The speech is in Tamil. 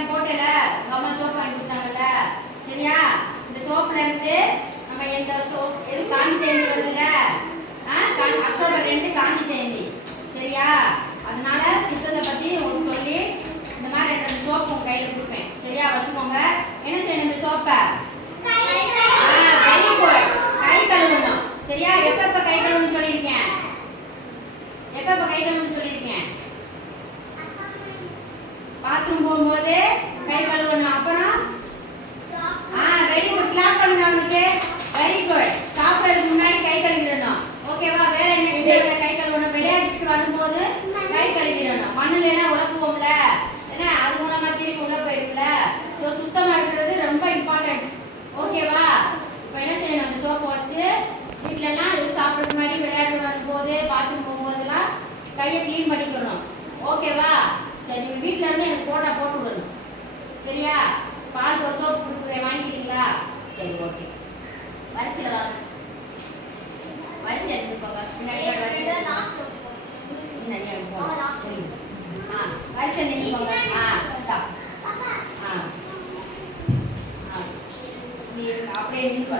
நீ போட்டல கவர்மெண்ட் சோப் வாங்கி கொடுத்தாங்கல்ல. சரியா? இந்த சோப்ல இருந்து நம்ம எந்த சோப் எதுவும் காந்தி ஜெயந்தி வருதுல்ல? அக்டோபர் ரெண்டு காந்தி ஜெயந்தி. சரியா? அதனால சித்தத்தை பத்தி உங்களுக்கு சொல்லி இந்த மாதிரி ரெண்டு சோப் உங்க கையில கொடுப்பேன். சரியா? வச்சுக்கோங்க. என்ன செய்யணும் இந்த சோப்பை? கை கழுவணும். சரியா? எப்ப எப்ப கை கழுவணும் சொல்லியிருக்கேன்? எப்ப எப்ப கை கழுவணும் சொல்லியிருக்கேன்? பாத்ரூம் போகும்போது அப்புறம்? ஆ வெரி குட் கிளாப் பண்ணுங்க அவனுக்கு. வெரி குட் சாப்பிடுறதுக்கு முன்னாடி கை கழுவிடணும். ஓகேவா வேற என்ன விஷயத்துல கை கழுவணும். விளையாடிட்டு வரும்போது கை கழுவிடணும். மண்ணில் பால் ஒரு சோப்பு கொடுக்குறேன் வாங்கிக்கிறீங்களா? சரி ஓகே. வரிசையில் வாங்க வரிசை எடுத்து போங்க பின்னாடி. பின்னாடி. ஆ வரிசை நின்று போங்க ஆ. ஆ. ஆ. நீ இருங்க. அப்படியே நின்று